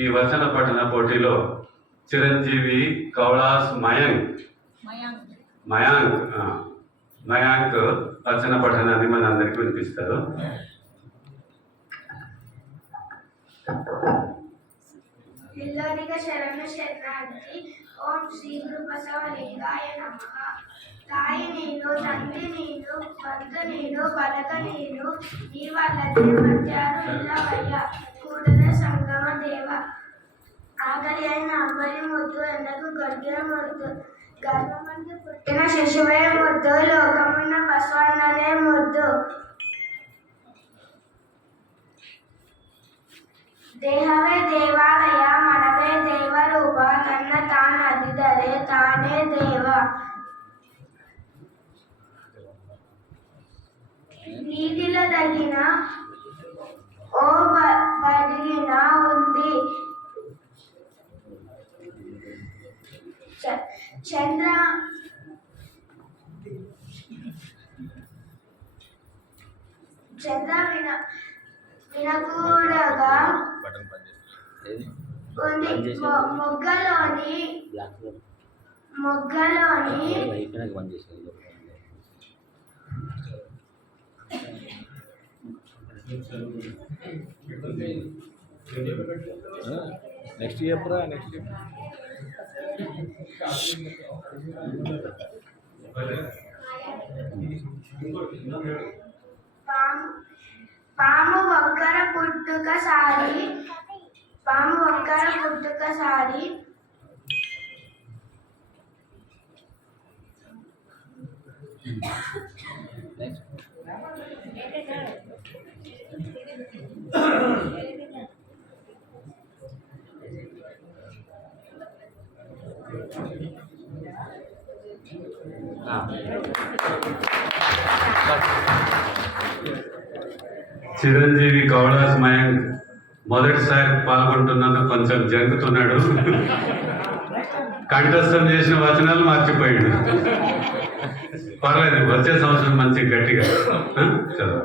ఈ వచన పఠన పోటీలో చిరంజీవి కౌలాస్ మయాంక్ వచన పఠనాన్ని మనందరికీ వినిపిస్తారు. ఇల్లోనిక శరణు శరణార్థి. ఓం శ్రీ గురు బసవలింగాయ నమః. తాయి నేను, తండ్రి నేను, బంధు నేను, బలక నేను, నీ వల్లనే మధ్యాహ్నం ఇల్లవయ్య కూడల సంగమ దేవ. ఆకలి అయిన అమ్మని ముద్దు, ఎండకు గొడ్డల ముద్దు, గర్భమందు పుట్టిన శిశువే ముద్దు, లోకమున్న బసవన్ననే ముద్దు. దేహవే దేవాలయ, మనవే దేవరూప, తన్న తానదిదరే తానే దేవ. నీటిలో తగిన ఓ బడిగిన ఉంది. చంద్ర వినకూడగా ఉంది. మొగ్గలోని నెక్స్ట్ చెప్పరా నెక్స్ట్ పాము ఒక్కర పుట్టుక సారి. చిరంజీవి కౌలాస్ మయాంక్ మొదటిసారి పాల్గొంటున్నందుకు కొంచెం జంకుతున్నాడు. కంఠస్థం చేసిన వచనాలు మర్చిపోయాడు. పర్లేదు, వచ్చే సంవత్సరం మంచి గట్టిగా చదువు.